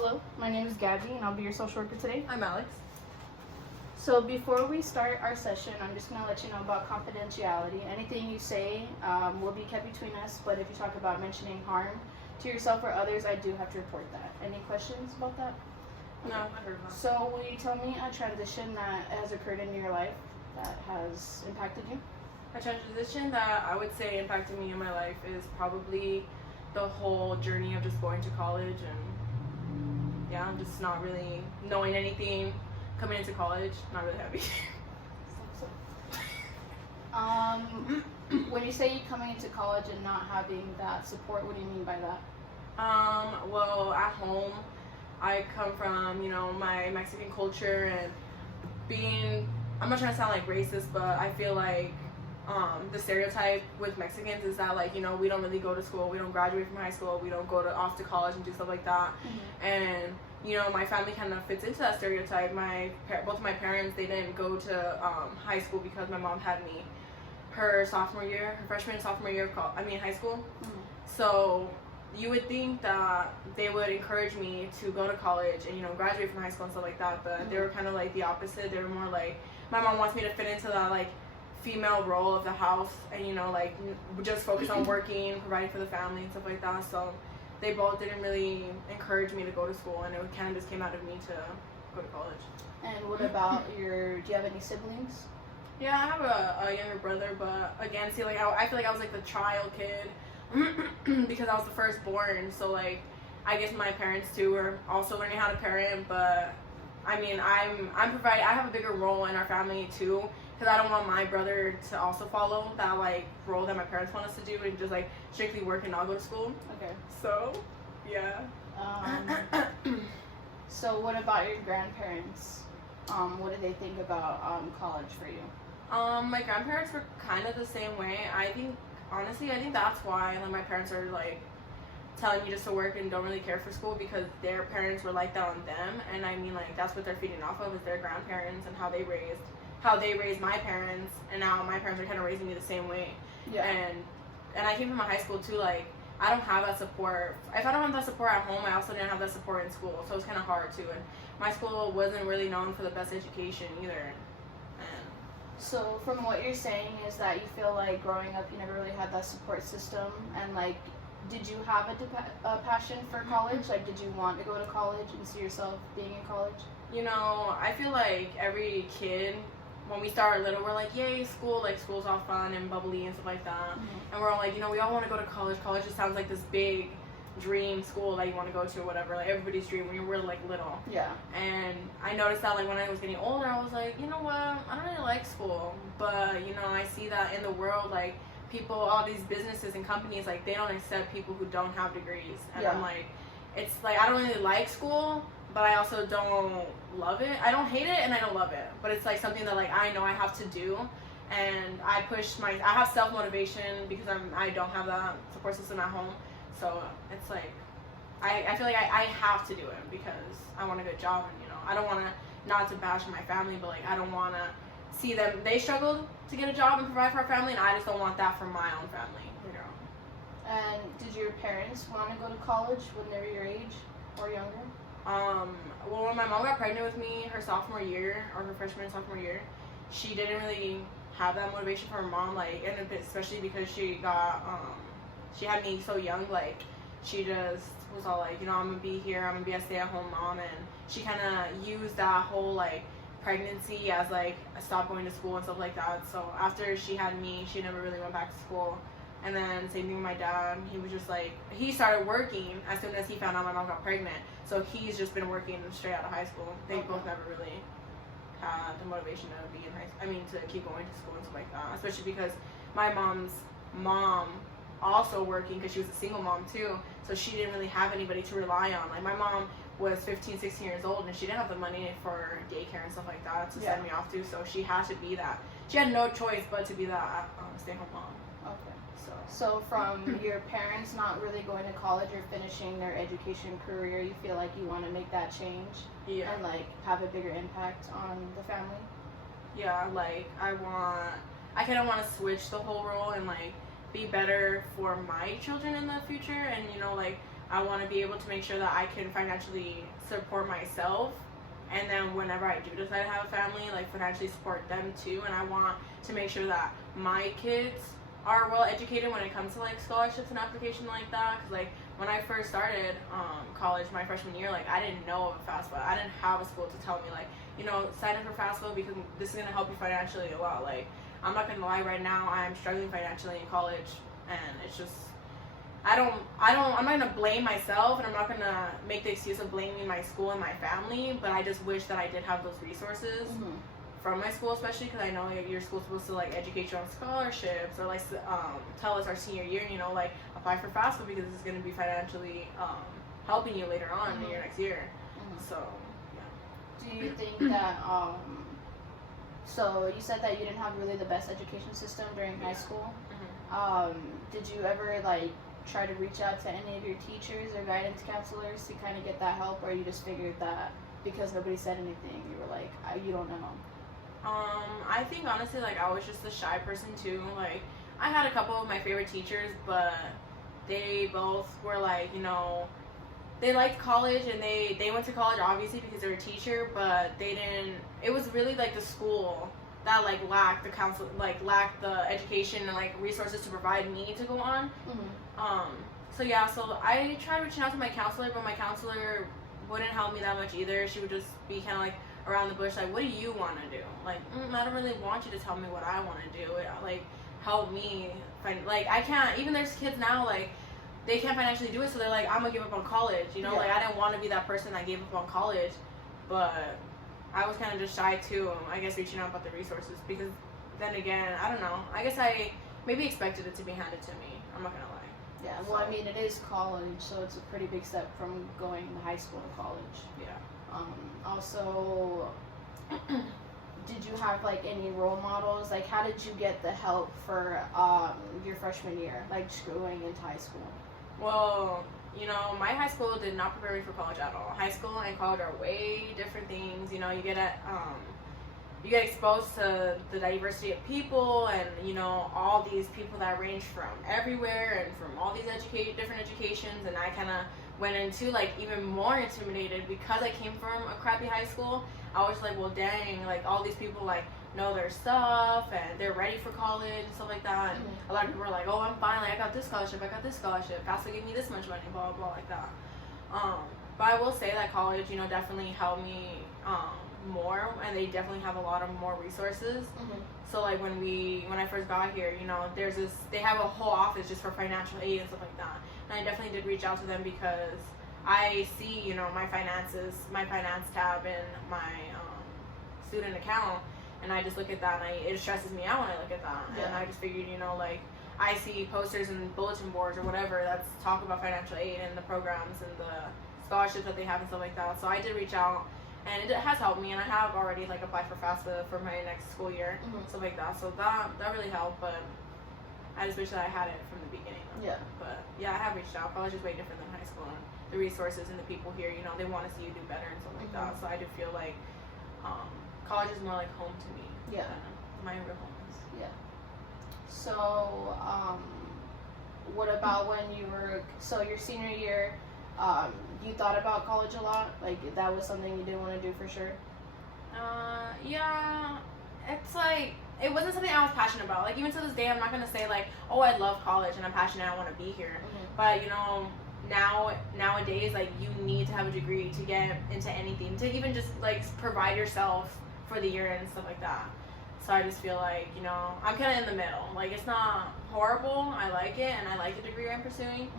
Hello, my name is Gabby and I'll be your social worker today. I'm Alex. So before we start our session, I'm just going to let you know about confidentiality. Anything you say will be kept between us, but if you talk about mentioning harm to yourself or others, I do have to report that. Any questions about that? No, I heard about it. So will you tell me a transition that has occurred in your life that has impacted you? A transition that I would say impacted me in my life is probably the whole journey of just going to college and just not really knowing anything coming into college. Not really happy. When you say you coming into college and not having that support, what do you mean by that? Well, at home, I come from, my Mexican culture and I'm not trying to sound like racist, but I feel like the stereotype with Mexicans is that, like, we don't really go to school, we don't graduate from high school, we don't go off to college and do stuff like that. Mm-hmm. And my family kind of fits into that stereotype. Both of my parents, they didn't go to high school because my mom had me her freshman and sophomore year of high school. Mm-hmm. So you would think that they would encourage me to go to college and graduate from high school and stuff like that, but they were kind of like the opposite. They were more like, my mom wants me to fit into that like female role of the house and just focus on working, providing for the family and stuff like that. So they both didn't really encourage me to go to school, and it kind of just came out of me to go to college. And what about do you have any siblings? Yeah, I have a younger brother, but again, see, like, I feel like I was like the child kid because I was the firstborn. So like, I guess my parents too were also learning how to parent, but I mean, I have a bigger role in our family too, because I don't want my brother to also follow that like role that my parents want us to do and just like strictly work and not go to school. Okay. So, yeah. So what about your grandparents? What did they think about college for you? My grandparents were kind of the same way. I think that's why like my parents are like telling you just to work and don't really care for school, because their parents were like that on them, and I mean, like, that's what they're feeding off of is their grandparents and how they raised my parents, and now my parents are kind of raising me the same way. Yeah. And I came from a high school too, like, I don't have that support. If I don't have that support at home, I also didn't have that support in school, so it was kind of hard too. And my school wasn't really known for the best education either. So from what you're saying is that you feel like growing up you never really had that support system, and like, did you have a passion for college? Like, did you want to go to college and see yourself being in college? I feel like every kid, when we start little, we're like, yay, school, like, school's all fun and bubbly and stuff like that. Mm-hmm. And we're all like, we all want to go to college. College just sounds like this big dream school that you want to go to or whatever, like everybody's dream when you were like little. Yeah. And I noticed that like when I was getting older, I was like, you know what, I don't really like school, but I see that in the world, like, people, all these businesses and companies, like, they don't accept people who don't have degrees. And yeah. I'm like, it's like, I don't really like school, but I also don't love it. I don't hate it and I don't love it, but it's like something that like I know I have to do, and I have self-motivation because I don't have that support system at home. So it's like, I feel like I have to do it because I want a good job, and I don't want to, not to bash my family, but like I don't want to see them, they struggled to get a job and provide for our family, and I just don't want that for my own family. And did your parents want to go to college when they were your age or younger? Well, when my mom got pregnant with me her sophomore year, or her freshman and sophomore year, she didn't really have that motivation for her mom, like, and especially because she had me so young, like, she just was all like, I'm gonna be here, I'm gonna be a stay-at-home mom, and she kind of used that whole, like, pregnancy as, like, a stop going to school and stuff like that. So after she had me, she never really went back to school. And then same thing with my dad, he was just like, he started working as soon as he found out my mom got pregnant, so he's just been working straight out of high school. They both never really had the motivation to be in to keep going to school and stuff like that, especially because my mom's mom also working, because she was a single mom too, so she didn't really have anybody to rely on. Like, my mom was 15, 16 years old, and she didn't have the money for daycare and stuff like that to send me off to, so she had to be that. She had no choice but to be that stay-at-home mom. Okay. So from your parents not really going to college or finishing their education career, you feel like you want to make that change? Yeah. And like have a bigger impact on the family? Yeah, like I kind of want to switch the whole role and like be better for my children in the future, and like I want to be able to make sure that I can financially support myself, and then whenever I do decide to have a family, like financially support them too. And I want to make sure that my kids are well educated when it comes to like scholarships and application like that. Because like when I first started college my freshman year, like I didn't know of FAFSA. I didn't have a school to tell me like, you know, sign up for FAFSA because this is gonna help you financially a lot. Like I'm not gonna lie, right now I'm struggling financially in college, and it's just I'm not gonna blame myself, and I'm not gonna make the excuse of blaming my school and my family, but I just wish that I did have those resources from my school, especially because I know like, your school's supposed to like educate you on scholarships, or like tell us our senior year, you know, like apply for FAFSA because this is gonna be financially helping you later on in your next year. So yeah. Do you think that so you said that you didn't have really the best education system during high school. Did you ever like try to reach out to any of your teachers or guidance counselors to kind of get that help, or you just figured that because nobody said anything, you were like, you don't know? I think honestly, like I was just a shy person too. Like I had a couple of my favorite teachers, but they both were like, you know, they liked college and they went to college obviously because they were a teacher, but they didn't. It was really like the school that like lacked the education and like resources to provide me to go on. So yeah, so I tried reaching out to my counselor, but my counselor wouldn't help me that much either. She would just be kind of like around the bush, like, what do you want to do? Like, I don't really want you to tell me what I want to do. Like, help me find, like, I can't, even there's kids now, like, they can't financially do it, so they're like, I'm gonna give up on college, you know? Like, I didn't want to be that person that gave up on college, but I was kind of just shy too, I guess, reaching out about the resources, because then again, I don't know, I guess I maybe expected it to be handed to me, I'm not gonna lie. Yeah, well, I mean, it is college, so it's a pretty big step from going to high school to college. Yeah. Also, did you have like any role models? Like, how did you get the help for your freshman year, like just going into high school? Well, you know, my high school did not prepare me for college at all. High school and college are way different things. You know, you get exposed to the diversity of people, and you know, all these people that range from everywhere and from all these different educations, and I kind of went into like even more intimidated because I came from a crappy high school. I was like, well, dang, like all these people like know their stuff and they're ready for college and stuff like that. And a lot of people were like, oh, I'm fine, like I got this scholarship, FAFSA gave me this much money, blah blah blah, like that. But I will say that college, you know, definitely helped me more, and they definitely have a lot of more resources. So like when I first got here, you know, they have a whole office just for financial aid and stuff like that. And I definitely did reach out to them because I see, you know, my finance tab in my student account, and I just look at that, and it stresses me out when I look at that. And I just figured, you know, like I see posters and bulletin boards or whatever that's talk about financial aid and the programs and the scholarships that they have and stuff like that. So I did reach out, and it has helped me, and I have already like applied for FAFSA for my next school year, stuff like that. So that really helped, but I just wish that I had it from the beginning. Yeah. But yeah, I have reached out. College is way different than high school, and the resources and the people here, you know, they want to see you do better and stuff like that. So I do feel like college is more like home to me. Yeah. My real home is. Yeah. So, what about when you were, so your senior year, you thought about college a lot? Like, that was something you didn't want to do for sure? Yeah. It's like, it wasn't something I was passionate about. Like, even to this day, I'm not going to say, like, oh, I love college and I'm passionate, I want to be here. But, you know, nowadays, like, you need to have a degree to get into anything, to even just, like, provide yourself for the year and stuff like that. So I just feel like, you know, I'm kind of in the middle. Like, it's not horrible. I like it, and I like the degree I'm pursuing.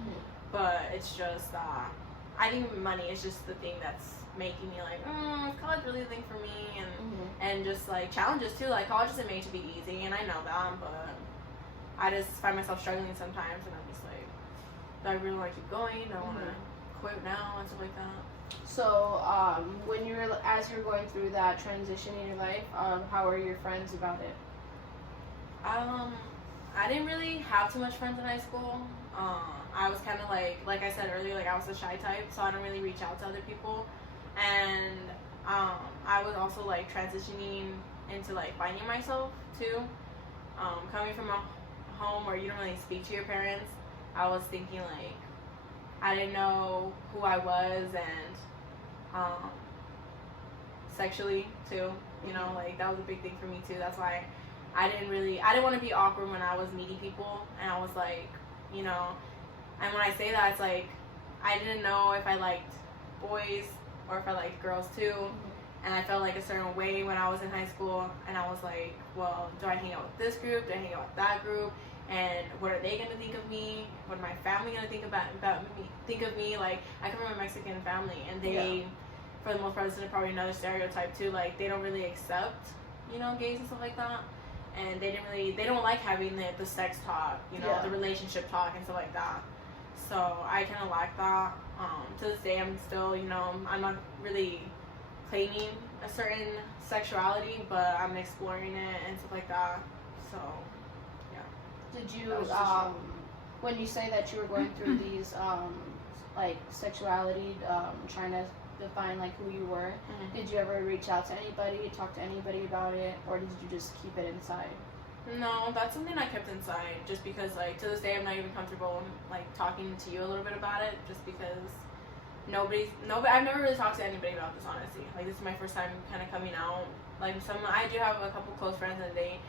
But it's just, I think money is just the thing that's making me like, is college really the thing for me? And just like challenges too. Like, college isn't made to be easy, and I know that, but I just find myself struggling sometimes, and I'm just like, do I really want to keep going? Do I want to quit now and stuff like that? So, as you're going through that transition in your life, how are your friends about it? I didn't really have too much friends in high school. I was kind of like I said earlier, like I was a shy type, so I don't really reach out to other people. And I was also like transitioning into like finding myself too. Coming from a home where you don't really speak to your parents, I was thinking like, I didn't know who I was, and sexually too. You know, like that was a big thing for me too. That's why I didn't want to be awkward when I was meeting people, and I was like, you know, and when I say that, it's like I didn't know if I liked boys or if I liked girls too. And I felt like a certain way when I was in high school, and I was like, well, do I hang out with this group? Do I hang out with that group? And what are they gonna think of me? What are my family gonna think about me? Think of me? Like, I come from a Mexican family, and they, for the most part, this is probably another stereotype too. Like, they don't really accept, you know, gays and stuff like that, and they don't like having the sex talk, you know, the relationship talk and stuff like that. So I kind of like that. To this day, I'm still, you know, I'm not really claiming a certain sexuality, but I'm exploring it and stuff like that. So, yeah. Did you, when you say that you were going through these, like, sexuality, trying to define, like, who you were, did you ever reach out to anybody, talk to anybody about it, or did you just keep it inside? No, that's something I kept inside, just because, like, to this day, I'm not even comfortable, like, talking to you a little bit about it, just because I've never really talked to anybody about this, honestly. Like, this is my first time kind of coming out. Like, I do have a couple close friends, and they